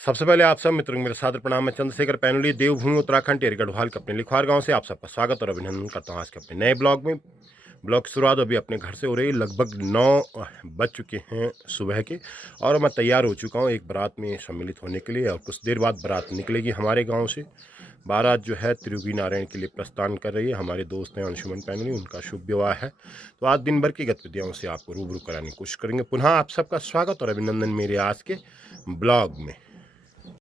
सबसे पहले आप सब मित्रों मेरे सादर प्रणाम। मैं चंद्रशेखर पैनुली देवभूमि उत्तराखंड टेरी गढ़वाल के अपने लिखवार गांव से आप सबका स्वागत और अभिनंदन करता हूं आज के अपने नए ब्लॉग में। ब्लॉग की शुरुआत अभी अपने घर से हो रही है। लगभग 9 बज चुके हैं सुबह के और मैं तैयार हो चुका हूं एक बारात में सम्मिलित होने के लिए। और कुछ देर बाद बारात निकलेगी हमारे गाँव से। बारात जो है त्रियोगी नारायण के लिए प्रस्थान कर रही है। हमारे दोस्त हैं अंशुमन पैनुली, उनका शुभ विवाह है। तो आज दिन भर की गतिविधियों से आपको रूबरू कराने की कोशिश करेंगे। पुनः आप सबका स्वागत और अभिनंदन मेरे आज के ब्लॉग में।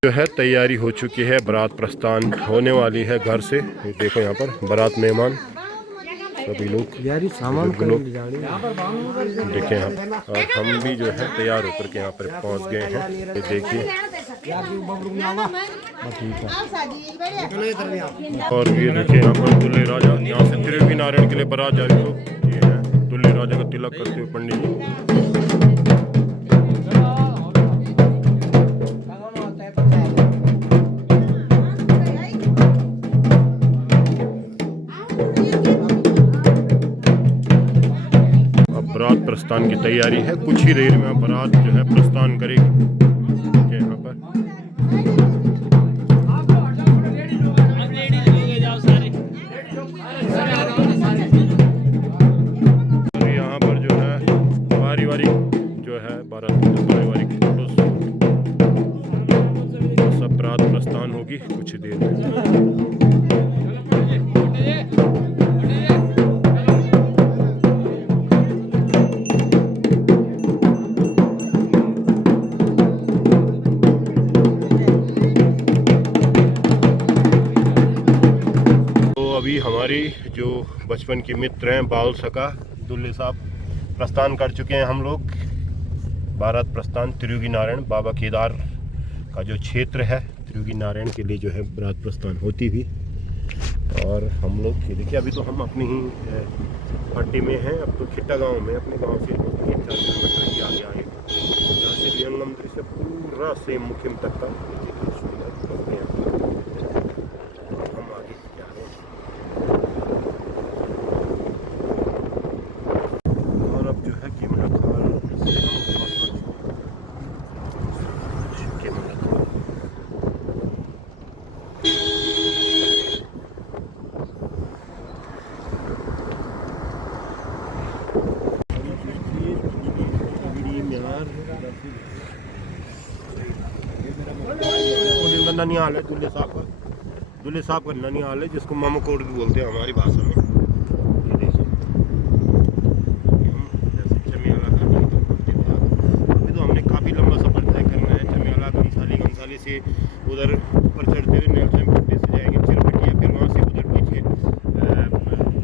जो है तैयारी हो चुकी है, बारात प्रस्थान होने वाली है घर से। ये देखो यहाँ पर बारात मेहमान सभी लोग देखें यहाँ पर। और हम भी जो है तैयार होकर के यहाँ पर पहुँच गए हैं। ये देखिए और ये देखिए यहाँ पर दुल्हे राजा यहाँ से त्रियोगी नारायण के लिए बारात जा रही। तो ये है दुल्हे राजा का तिलक करते हुए पंडित जी। बारात प्रस्थान की तैयारी है। कुछ ही देर में बारात जो है प्रस्थान करेगी यहाँ पर। और यहाँ पर जो है पारिवारिक जो है बारात पारिवारिक फोटोज सब बारात प्रस्थान होगी कुछ ही देर में। अभी हमारी जो बचपन के मित्र हैं बाउल सका दुल्हे साहब प्रस्थान कर चुके हैं। हम लोग बारात प्रस्थान त्रियोगी नारायण बाबा केदार का जो क्षेत्र है त्रियोगी नारायण के लिए जो है बारात प्रस्थान होती भी। और हम लोग देखिए अभी तो हम अपनी ही पट्टी में हैं। अब तो खिट्टा गांव में अपने गांव से 3-4 किलोमीटर की आगे आए जहाँ से विहंगम दृश्य पूरा सेम मुखिम तक का ननिहाल है दुल्हे साहब का ननिहाल है जिसको मामाकोट भी बोलते हैं हमारी भाषा में। ये देखिए हम जैसे चमियाला का अभी तो हमने काफ़ी लंबा सफ़र तय करना है। चमियाला घनसाली से उधर ऊपर चढ़ते हुए नीलसैम पट्टी से जाएंगे चिरपटिया, फिर वहाँ से उधर पीछे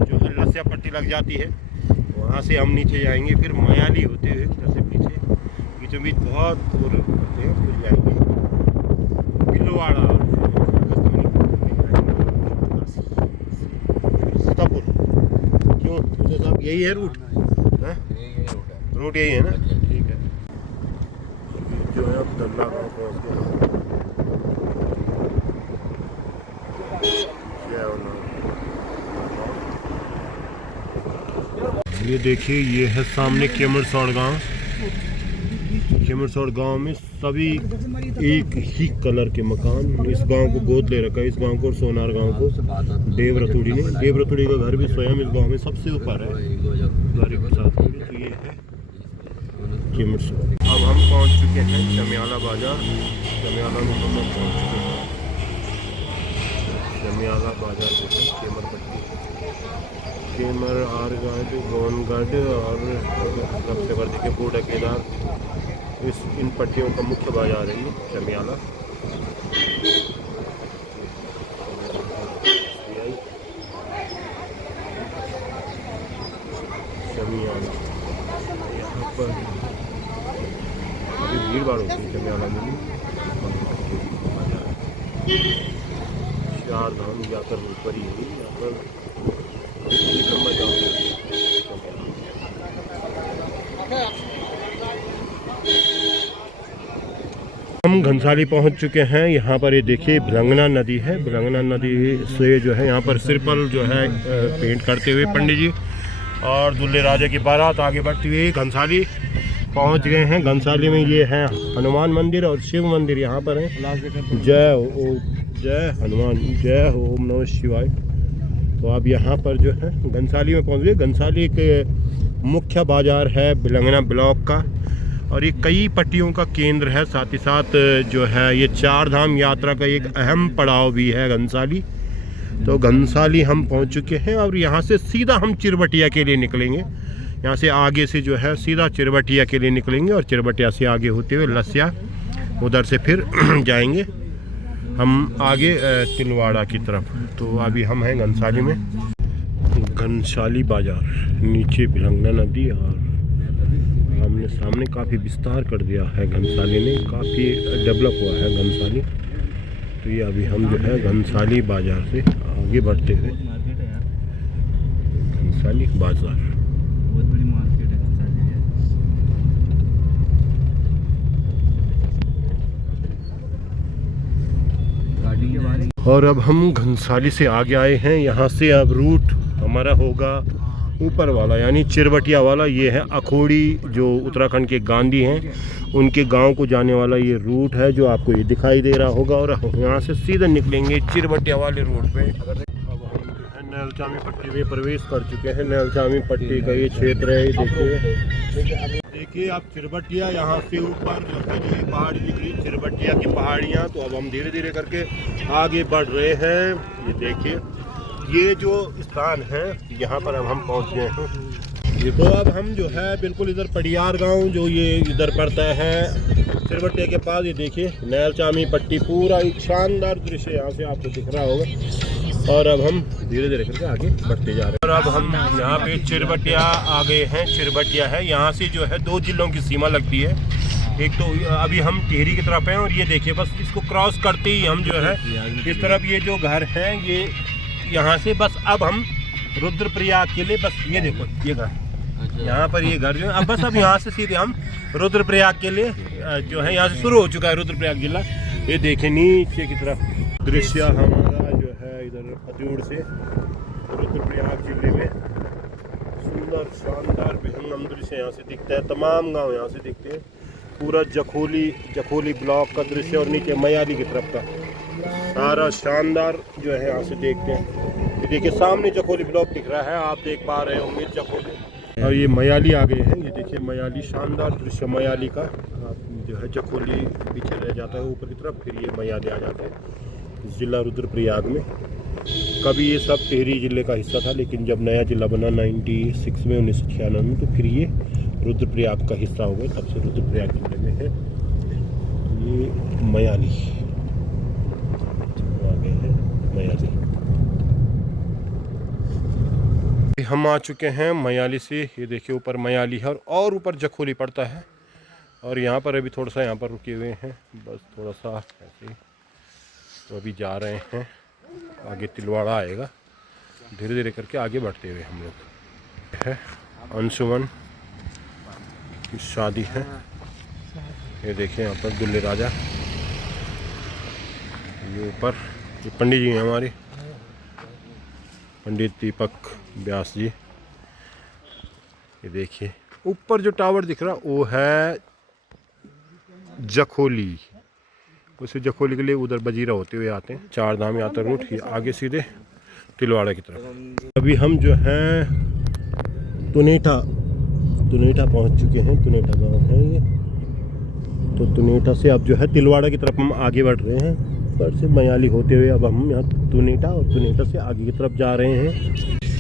जो है लस्या पट्टी लग जाती है, वहाँ से हम नीचे जाएंगे। फिर मयाली होते हुए उधर से बीचों बीच बहुत दूर होते हैं फिर जाएंगे किलोवाड़ा सीतापुर। क्यों साहब यही है रूट? रूट यही है ना? ठीक है। जो है अब दल्ला गाँव पहुँच गया। ये देखिए ये है सामने केमरसौड़ गाँव। केमरसौड़ गांव में सभी एक ही कलर के मकान। इस गांव को गोद ले रखा है, इस गांव को और सोनार गांव को देवरतुड़ी ने। देवरतुड़ी का घर भी स्वयं इस गांव में सबसे ऊपर है घर के साथ। तो ये है केमरसौड़। अब हम पहुंच चुके हैं चमियाला बाजार। चमियाला में हम लोग पहुंच चुके हैं। चमियाला बाजार जो है केमर पट्टी, केमर आरगढ़ गोनगढ़ और सबसे बड़ा देखिए बूढ़ा केदार। इन पट्टियों का मुख्य बाजार है ये चमियाला। यहाँ पर अभी भीड़ भाड़ होती है चमियाला में। चार धाम जाकर ऊपर ही है यहाँ पर लंबा जाओगे। हम घनसाली पहुंच चुके हैं। यहाँ पर ये देखिए भिलंगना नदी है। भिलंगना नदी से जो है यहाँ पर सिरपल जो है पेंट करते हुए पंडित जी और दुल्हे राजा की बारात आगे बढ़ती हुई घनसाली पहुंच गए हैं घनसाली में। ये है हनुमान मंदिर और शिव मंदिर यहाँ पर है। जय हनुमान, जय हो, ओम नमः शिवाय। तो अब यहाँ पर जो है घनसाली में पहुँच गए। घनसाली के मुख्य बाज़ार है बिलंगना ब्लॉक का और ये कई पट्टियों का केंद्र है। साथ ही साथ जो है ये 4 धाम यात्रा का एक अहम पड़ाव भी है घनसाली। तो घनसाली हम पहुंच चुके हैं और यहाँ से सीधा हम चिरबटिया के लिए निकलेंगे। यहाँ से आगे से जो है सीधा चिरबटिया के लिए निकलेंगे और चिरबटिया से आगे होते हुए लसिया, उधर से फिर जाएंगे हम आगे तिलवाड़ा की तरफ। तो अभी हम हैं घनसाली में। घनसाली बाज़ार, नीचे बिलंगना नदी और आमने सामने काफ़ी विस्तार कर दिया है घनसाली ने, काफ़ी डेवलप हुआ है घनसाली। तो ये अभी हम जो है घनसाली बाज़ार से आगे बढ़ते हुए घनसाली बाज़ार, बहुत बड़ी मार्केट है घनसाली। गाड़ी के बारे। और अब हम घनसाली से आगे आए हैं। यहाँ से अब रूट हमारा होगा ऊपर वाला यानी चिरबटिया वाला। ये है अखोड़ी, जो उत्तराखंड के गांधी हैं उनके गांव को जाने वाला ये रूट है जो आपको ये दिखाई दे रहा होगा। और यहाँ से सीधा निकलेंगे चिरबटिया वाले रोड पे। अब हम जो है नैलचामी पट्टी में प्रवेश कर चुके हैं। नैलचामी पट्टी का ये क्षेत्र है। देखिए आप चिरबटिया, यहाँ से ऊपर जो है जो ये पहाड़ी दिख रही, चिरबटिया की पहाड़ियाँ। तो अब हम धीरे धीरे करके आगे बढ़ रहे हैं। ये देखिए ये जो स्थान है यहाँ पर अब हम पहुँच गए हैं। तो अब हम जो है बिल्कुल इधर पडियार गांव जो ये इधर पड़ता है चिरबटिया के पास। ये देखिए नैलचामी पट्टी, पूरा एक शानदार दृश्य यहाँ से आपको दिख रहा होगा। और अब हम धीरे धीरे करके आगे बढ़ते जा रहे हैं। और अब हम यहाँ पे चिरबटिया आ गए हैं। चिरबटिया है, यहाँ से जो है 2 जिलों की सीमा लगती है। एक तो अभी हम टिहरी की तरफ हैं और ये देखिए बस इसको क्रॉस करते ही हम जो है इस तरफ ये जो घर हैं ये यहाँ से बस अब हम रुद्रप्रयाग के लिए, बस ये देखो ये घर, यहाँ पर ये घर जो है अब बस अब यहाँ से सीधे हम रुद्रप्रयाग के लिए जो है यहाँ से शुरू हो चुका है रुद्रप्रयाग जिला। ये देखें नीचे की तरफ दृश्य हमारा जो है इधर हजूड़ से रुद्रप्रयाग जिले में सुंदर शानदार विहंगम दृश्य यहाँ से दिखता है। तमाम गांव यहाँ से दिखते हैं। पूरा जखोली ब्लॉक का दृश्य और नीचे मयाली की तरफ का सारा शानदार जो है यहाँ से देखते हैं। ये देखिए सामने जखोली ब्लॉक दिख रहा है, आप देख पा रहे होंगे जखोली। और ये मयाली आ गए हैं। ये देखिए मयाली, शानदार दृश्य मयाली का। जो है जखोली पीछे रह जाता है ऊपर की तरफ, फिर ये मयाली आ जाता है ज़िला रुद्रप्रयाग में। कभी ये सब टिहरी ज़िले का हिस्सा था, लेकिन जब नया ज़िला बना 96 में 1996 में, तो फिर ये रुद्रप्रयाग का हिस्सा हो गया। तब से रुद्रप्रयाग जिले में है ये मयाली आ गए हैं। मयाली हम आ चुके हैं मयाली से। ये देखिए ऊपर मयाली है और ऊपर जखोली पड़ता है। और यहाँ पर अभी थोड़ा सा यहाँ पर रुके हुए हैं, बस थोड़ा सा ऐसे। तो अभी जा रहे हैं आगे, तिलवाड़ा आएगा। धीरे धीरे करके आगे बढ़ते हुए हम लोग है। अंशुमन की शादी है। ये देखिए यहाँ पर दुल्हे राजा। ये ऊपर ये पंडित जी हैं हमारे, पंडित दीपक व्यास जी। ये देखिए ऊपर जो टावर दिख रहा वो है जखोली। उसे जखोली के लिए उधर बजीरा होते हुए आते हैं। 4 धाम यात्रा रूट ही आगे सीधे तिलवाड़ा की तरफ। अभी हम जो हैं तुनेठा पहुंच चुके हैं। तुनेठा गांव है ये। तो तुनेठा से अब जो है तिलवाड़ा की तरफ हम आगे बढ़ रहे हैं। पर से मयाली होते हुए अब हम यहाँ तुनेठा और तुनेठा से आगे की तरफ जा रहे हैं।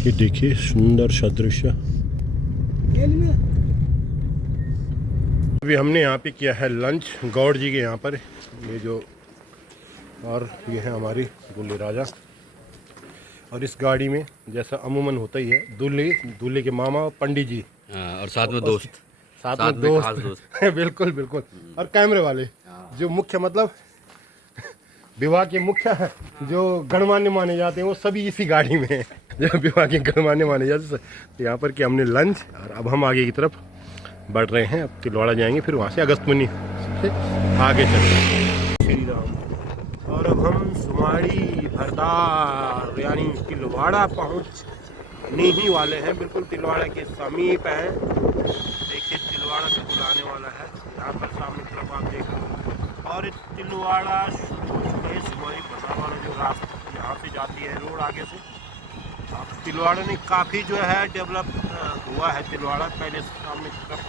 ये देखिए सुंदर सा दृश्य। अभी हमने यहाँ पे किया है लंच गौड़ जी के यहाँ पर। ये जो और ये है हमारी दुल्हे राजा। और इस गाड़ी में जैसा अमूमन होता ही है दूल्हे के मामा पंडित जी और साथ में दोस्त बिल्कुल बिल्कुल। और कैमरे वाले जो मुख्य मतलब विवाह के मुख्य जो गणमान्य माने जाते हैं वो सभी इसी गाड़ी में है। जो विवाह के गणमान्य माने जाते हैं। तो यहाँ पर कि हमने लंच और अब हम आगे की तरफ बढ़ रहे हैं। अब तिलवाड़ा जाएंगे, फिर वहाँ से अगस्तमुनि से आगे चलते हैं। श्री राम। और अब हम सुमाड़ी भरदार यानी तिलवाड़ा पहुँचने ही वाले हैं। बिल्कुल तिलवाड़ा के समीप हैं। देखिए तिलवाड़ा तिलवाड़ा से बुलाने वाला है। यहाँ पर सामने तरफ आप देख रहे हो और तिलवाड़ा शुरू हो चुका है। सिमोरी बसा वाला जो रास्ता यहाँ से जाती है रोड आगे से। अब तिलवाड़ा ने काफ़ी जो है डेवलप हुआ है। तिलवाड़ा पहले सामने की तरफ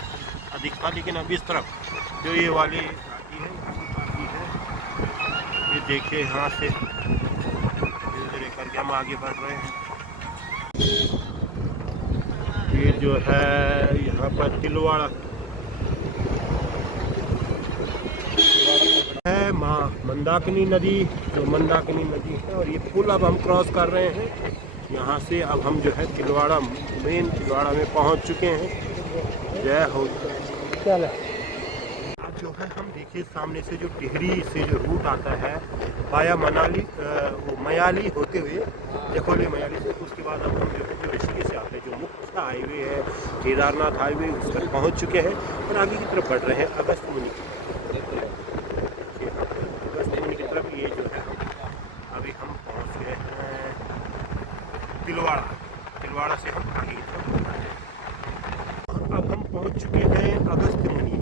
अधिक था, लेकिन अब इस तरफ जो ये वाली घाटी है काफ़ी है। ये देखिए यहाँ से धीरे धीरे करके हम आगे बढ़ रहे हैं। ये जो है यहाँ पर तिलवाड़ा है माँ मंदाकिनी नदी, जो मंदाकिनी नदी है। और ये पुल अब हम क्रॉस कर रहे हैं यहाँ से। अब हम जो है तिलवाड़ा मेन तिलवाड़ा में पहुँच चुके हैं। जय हो। चल अब जो है हम देखिए सामने से जो टिहरी से जो रूट आता है वाया मनाली वो मयाली होते हुए जखोली मयाली से, उसके बाद अब हम जो ऋषिकेश से आते हैं जो मुख्य हाईवे है केदारनाथ हाईवे, उस पर पहुँच चुके हैं और आगे की तरफ बढ़ रहे हैं अगस्त मुनि की तरफ। ये जो है अभी हम पहुँच गए हैं तिलवाड़ा। तिलवाड़ा से हम आगे की तरफ बढ़ रहे हैं। अब हम पहुँच चुके हैं अगस्त मुनि,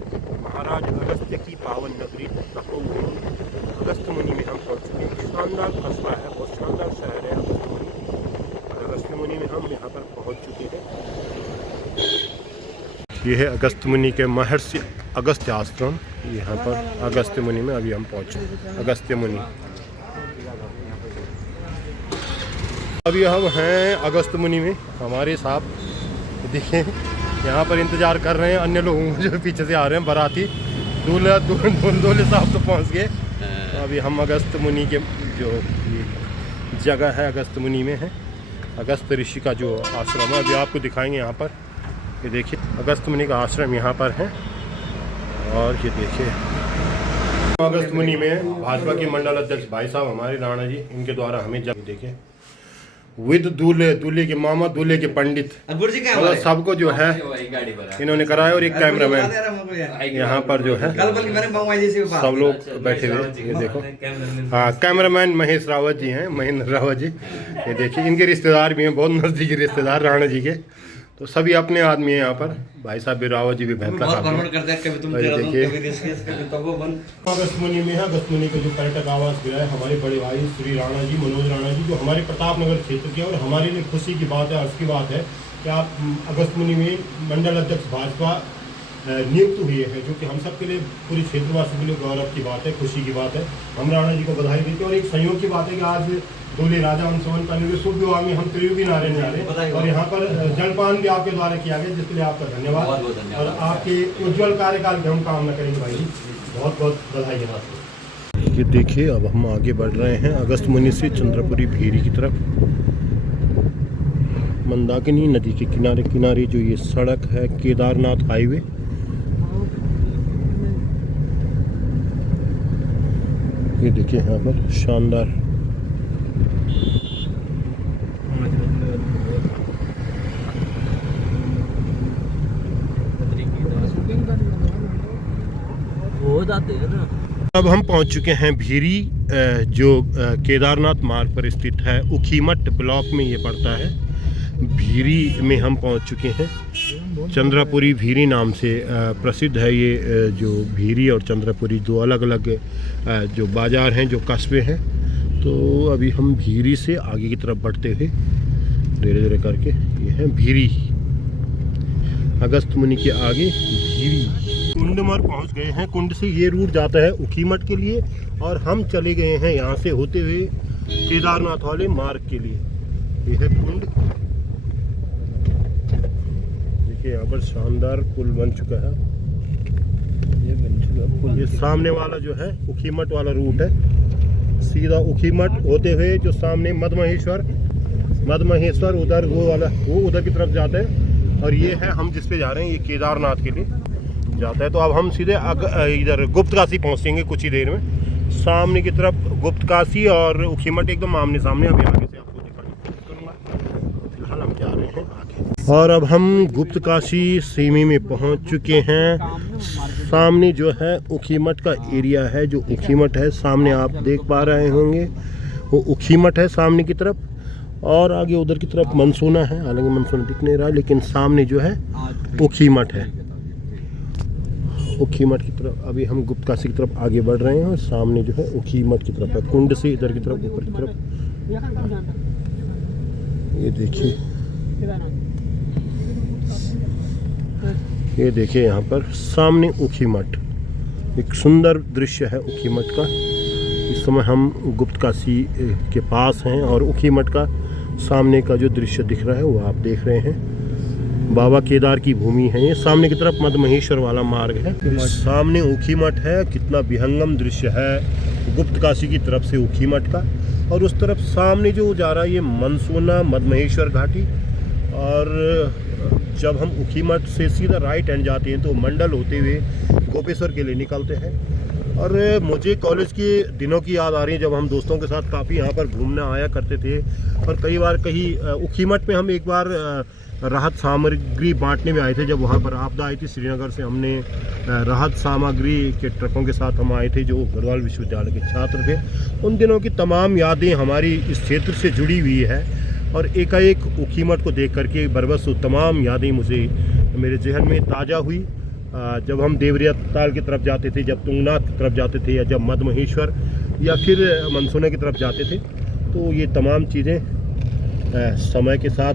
महाराज अगस्त्य की पावन नगरी तपोवन अगस्त मुनि में हम पहुँच चुके हैं। शानदार कस्बा है, बहुत शानदार शहर है अगस्त मुनि। और अगस्त मुनि में हम यहाँ पर पहुँच चुके हैं। ये है अगस्त मुनि के महर्षि अगस्त्य आश्रम। यहाँ पर अगस्त्य मुनि में अभी हम पहुँचे अगस्त्य मुनि। अभी हम हैं अगस्त मुनि में। हमारे साहब देखिए यहाँ पर इंतज़ार कर रहे हैं अन्य लोगों जो पीछे से आ रहे हैं बाराती। दूल्हे साहब तो पहुँच गए। अभी हम अगस्त मुनि के जो जगह है अगस्त मुनि में है। अगस्त ऋषि का जो आश्रम है अभी आपको दिखाएंगे। यहाँ पर ये देखिए अगस्त मुनि का आश्रम यहाँ पर है। और ये देखिए अगस्त मुनि में भाजपा के मंडल अध्यक्ष भाई साहब हमारे राणा जी, इनके द्वारा हमें जब देखिए विद दूल्हे, दूल्हे के मामा, दूल्हे के पंडित, मतलब सबको जो है इन्होंने कराया। और एक कैमरामैन यहाँ पर जो है सब लोग बैठे हुए। ये देखो हाँ कैमरामैन महेश रावत जी हैं, महेंद्र रावत जी। ये देखिए इनके रिश्तेदार भी हैं, बहुत नज़दीकी रिश्तेदार राणा जी के। तो सभी अपने आदमी हैं यहाँ पर। भाई साहब भी रावत जी भी भैंसा देखिए अगस्त मुनि में है। अगस्त मुनि का जो पर्यटक आवास गृह है हमारे बड़े भाई श्री राणा जी, मनोज राणा जी, जो हमारे प्रतापनगर क्षेत्र के। और हमारे लिए खुशी की बात है, हर्ष की बात है कि आप अगस्त मुनि में मंडल अध्यक्ष भाजपा नियुक्त हुए हैं, जो कि हम सब के लिए पूरे क्षेत्रवासियों के लिए गौरव की बात है, खुशी की बात है। हम राणा जी को बधाई देते हैं। और एक संयोग की बात है कि आज दूल्हे राजा अंशुमन का शुभ विवाह में हम त्रियुगी नारायण जा रहे हैं। और यहाँ पर जलपान भी आपके द्वारा किया गया, जिसके लिए आपका धन्यवाद। और आपके उज्जवल कार्यकाल की हम कामना करेंगे भाई जी। बहुत बहुत बधाई है आपको। ये देखिए अब हम आगे बढ़ रहे हैं अगस्त मुनि से चंद्रपुरी भेरी की तरफ। मंदाकिनी नदी के किनारे किनारे जो ये सड़क है केदारनाथ हाईवे। ये देखिए यहाँ पर शानदार हो जाते हैं ना। अब हम पहुंच चुके हैं भीरी, जो केदारनाथ मार्ग पर स्थित है। उखीमठ ब्लॉक में ये पड़ता है। भीरी में हम पहुंच चुके हैं। चंद्रपुरी भीरी नाम से प्रसिद्ध है ये जो भीरी और चंद्रपुरी दो अलग अलग जो बाज़ार हैं, जो कस्बे हैं। तो अभी हम भीरी से आगे की तरफ बढ़ते हुए धीरे धीरे करके ये है भीरी। अगस्त मुनि के आगे भीरी। कुंडमर पहुंच गए हैं। कुंड से ये रूट जाता है उखीमठ के लिए और हम चले गए हैं यहाँ से होते हुए केदारनाथ वाले मार्ग के लिए। ये है कुंड। देखिए यहाँ पर शानदार पुल बन चुका है। ये बन चुका पुल। ये सामने वाला जो है उखीमठ वाला रूट है। सीधा उखीमठ होते हुए जो सामने मदमहेश्वर उधर वो वाला वो उधर की तरफ जाते हैं। और ये है हम जिस पे जा रहे हैं ये केदारनाथ के लिए जाता है। तो अब हम सीधे इधर गुप्तकाशी पहुंचेंगे कुछ ही देर में। सामने की तरफ गुप्तकाशी और उखीमठ एकदम आमने सामने। अभी आगे से आपको दिखाऊंगा। फिलहाल हम जा रहे हैं आगे। और अब हम गुप्तकाशी सीमी में पहुंच चुके हैं। सामने जो है उखीमठ का एरिया है। जो उखीमठ है सामने आप देख पा रहे होंगे, वो उखीमठ है सामने की तरफ। और आगे उधर की तरफ मनसूना है, हालांकि मनसूना दिख नहीं रहा है, लेकिन सामने जो है उखीमठ है। ऊखी मठ की तरफ अभी हम गुप्त काशी की तरफ आगे बढ़ रहे हैं और सामने जो है ऊखी मठ की तरफ है, कुंड से इधर की तरफ ऊपर की तरफ। ये देखिए, ये देखिए यहाँ पर सामने ऊखी मठ, एक सुंदर दृश्य है ऊखी मठ का। इस समय हम गुप्त काशी के पास हैं और ऊखी मठ का सामने का जो दृश्य दिख रहा है वो आप देख रहे हैं। बाबा केदार की भूमि है ये। सामने की तरफ मदमहेश्वर वाला मार्ग है, सामने ऊखी मठ है। कितना विहंगम दृश्य है गुप्त काशी की तरफ से ऊखी मठ का। और उस तरफ सामने जो जा रहा है ये मनसोना मदमहेश्वर घाटी। और जब हम ऊखी मठ से सीधा राइट हैंड जाते हैं तो मंडल होते हुए गोपेश्वर के लिए निकलते हैं। और मुझे कॉलेज के दिनों की याद आ रही है जब हम दोस्तों के साथ काफ़ी यहाँ पर घूमने आया करते थे। और कई बार कहीं ऊखी मठ में हम एक बार राहत सामग्री बांटने में आए थे। जब वहाँ पर आपदा आई थी श्रीनगर से, हमने राहत सामग्री के ट्रकों के साथ हम आए थे जो गढ़वाल विश्वविद्यालय के छात्र थे। उन दिनों की तमाम यादें हमारी इस क्षेत्र से जुड़ी हुई है। और एकाएक ऊखी मठ को देख करके बरबस वो तमाम यादें मुझे मेरे जहन में ताज़ा हुई। जब हम देवरिया ताल की तरफ जाते थे, जब तुंगनाथ की तरफ जाते थे, या जब मदमहेश्वर या फिर मनसोना की तरफ जाते थे, तो ये तमाम चीज़ें समय के साथ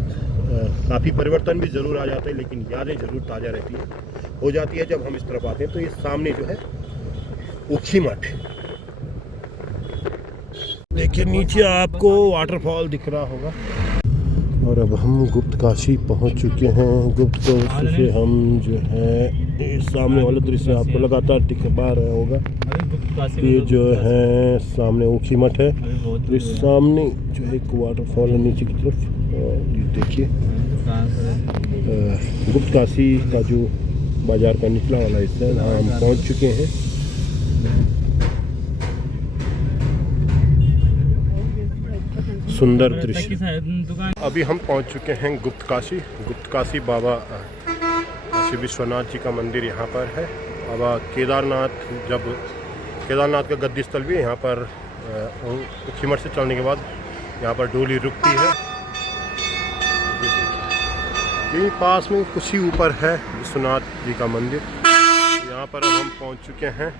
काफ़ी परिवर्तन भी ज़रूर आ जाते हैं, लेकिन यादें ज़रूर ताज़ा रहती है हो जाती है जब हम इस तरफ आते हैं। तो ये सामने जो है ऊखी मठ, देखिए नीचे आपको वाटरफॉल दिख रहा होगा। और अब हम गुप्त काशी पहुंच चुके हैं। गुप्त काशी से हम जो है सामने वाला दृश्य आपको लगातार दिख पा रहा होगा। ये जो है सामने ऊखी मठ है, तो इस सामने जो है एक वाटरफॉल है नीचे की तरफ। और ये देखिए गुप्त काशी का जो बाजार का निचला वाला हिस्सा है, वहाँ हम पहुँच चुके हैं। सुंदर दृश्य। अभी हम पहुंच चुके हैं गुप्त काशी। गुप्त काशी बाबा काशी विश्वनाथ जी का मंदिर यहाँ पर है। बाबा केदारनाथ, जब केदारनाथ का गद्दी स्थल भी है यहाँ पर। ऊखी मठ से चलने के बाद यहाँ पर डोली रुकती है। यही पास में कुछ ही ऊपर है विश्वनाथ जी का मंदिर। यहाँ पर अब हम पहुँच चुके हैं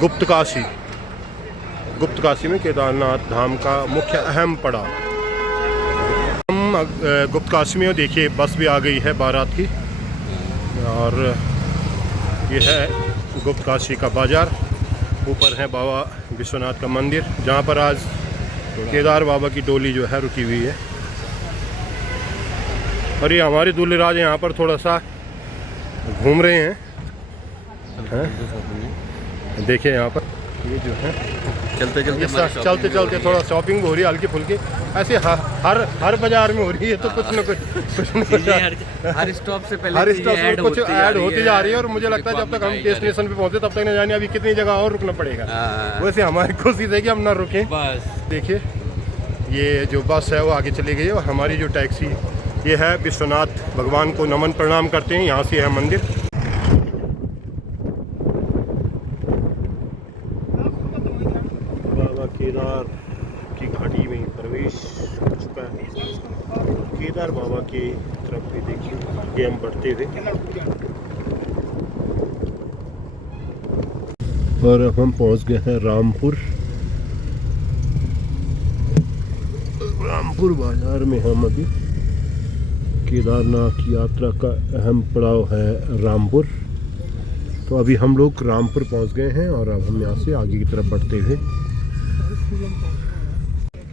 गुप्त काशी। गुप्त काशी में केदारनाथ धाम का मुख्य अहम पड़ाव। हम गुप्त काशी में देखिए बस भी आ गई है बारात की। और ये है गुप्त काशी का बाजार। ऊपर है बाबा विश्वनाथ का मंदिर, जहाँ पर आज केदार बाबा की डोली जो है रुकी हुई है। और ये हमारे दूल्हे राज यहाँ पर थोड़ा सा घूम रहे हैं। देखिए यहाँ पर ये जो है चलते चलते थोड़ा शॉपिंग हो रही है हल्की फुल्की। ऐसे हर बाजार में हो रही है, तो कुछ न कुछ हर स्टॉप से पहले कुछ ऐड होती जा रही है। और मुझे लगता है जब तक हम डेस्टिनेशन पे पहुंचे तब तक न जाने अभी कितनी जगह और रुकना पड़ेगा। वैसे हमारी कोशिश है कि हम ना रुकें बस। देखिए ये जो बस है वो आगे चली गई है। और हमारी जो टैक्सी ये है, विश्वनाथ भगवान को नमन प्रणाम करते हैं। यहाँ से है मंदिर। बाबा केदार की घाटी में प्रवेश हो चुका है। केदार बाबा के तरफ भी देखिए आगे हम बढ़ते हुए। और अब हम पहुंच गए हैं रामपुर। रामपुर बाजार में हम अभी, केदारनाथ यात्रा का अहम पड़ाव है रामपुर। तो अभी हम लोग रामपुर पहुंच गए हैं और अब हम यहाँ से आगे की तरफ बढ़ते हुए,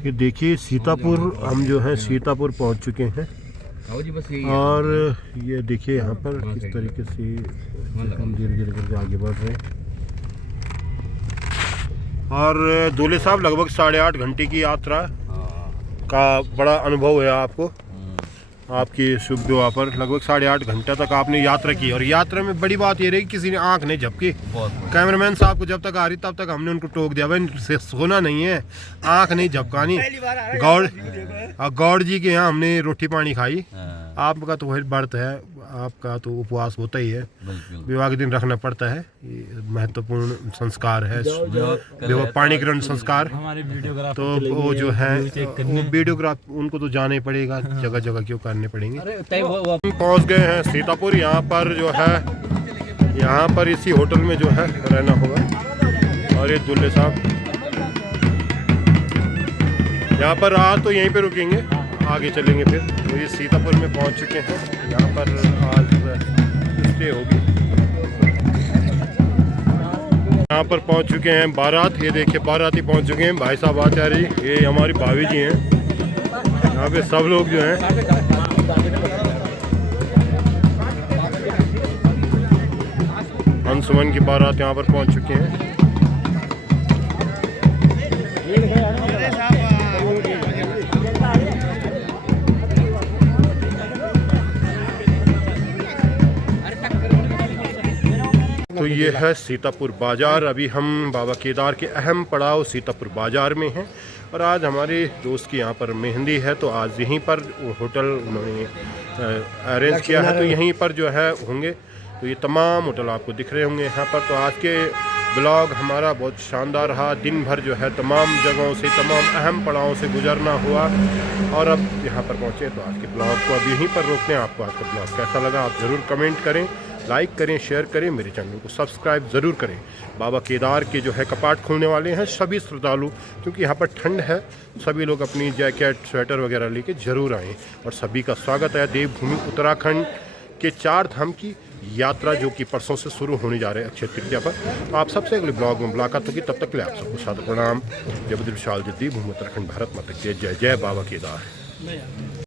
ये देखिए सीतापुर, हम जो है सीतापुर पहुंच चुके हैं। और ये देखिए यहाँ पर किस तरीके से हम धीरे धीरे करके आगे बढ़ रहे हैं। और दूल्हे साहब लगभग 8.5 घंटे की यात्रा का बड़ा अनुभव है आपको। आपकी शुभ विवाह पर लगभग 8.5 घंटा तक आपने यात्रा की। और यात्रा में बड़ी बात ये रही कि किसी ने आंख नहीं झपकी। कैमरामैन साहब को जब तक आ रही तब तक हमने उनको टोक दिया, भाई सोना नहीं है, आंख नहीं झपकानी। गौड़ जी के यहाँ हमने रोटी पानी खाई। आपका तो वही व्रत है, आपका तो उपवास होता ही है, विवाह के दिन रखना पड़ता है। ये महत्वपूर्ण संस्कार है, विवाह पाणी ग्रहण संस्कार। तो वो जो है वो वीडियोग्राफ उनको तो जाना ही पड़ेगा, जगह जगह क्यों करने पड़ेंगे। हम पहुंच गए हैं सीतापुर। यहाँ पर जो है यहाँ पर इसी होटल में जो है रहना होगा। और ये दुल्ले साहब यहाँ पर रहा तो यहीं पे रुकेंगे, आगे चलेंगे फिर। तो ये सीतापुर में पहुँच चुके हैं, यहाँ पर आज स्टे होगी। यहाँ पर पहुँच चुके हैं बारात, ये देखिए बाराती पहुँच चुके हैं। भाई साहब आचार्य, ये हमारी भाभी जी हैं। यहाँ पे सब लोग जो हैं अंशुमन की बारात यहाँ पर पहुँच चुके हैं। तो ये है सीतापुर बाज़ार। अभी हम बाबा केदार के अहम पड़ाव सीतापुर बाज़ार में हैं और आज हमारे दोस्त की यहाँ पर मेहंदी है, तो आज यहीं पर होटल उन्होंने अरेंज किया है, तो यहीं पर जो है होंगे। तो ये तमाम होटल आपको दिख रहे होंगे यहाँ पर। तो आज के ब्लॉग हमारा बहुत शानदार रहा। दिन भर जो है तमाम जगहों से, तमाम अहम पड़ावों से गुजरना हुआ और अब यहाँ पर पहुँचे। तो आज के ब्लॉग को अब यहीं पर रोकते हैं। आपको आज का ब्लॉग कैसा लगा आप ज़रूर कमेंट करें, लाइक करें, शेयर करें, मेरे चैनल को सब्सक्राइब ज़रूर करें। बाबा केदार के जो है कपाट खुलने वाले हैं, सभी श्रद्धालु, क्योंकि यहाँ पर ठंड है, सभी लोग अपनी जैकेट स्वेटर वगैरह लेके ज़रूर आएँ। और सभी का स्वागत है देवभूमि उत्तराखंड के 4 धाम की यात्रा, जो कि परसों से शुरू होने जा रहे हैं अक्षय तृतीया पर। तो आप सबसे अगले ब्लॉग में मुलाकात होगी, तब तक के लिए आप सबको सादर प्रणाम। जय बद्र विशाल, जय देवभूमि उत्तराखंड, भारत माता की जय। जय जय बाबा केदार।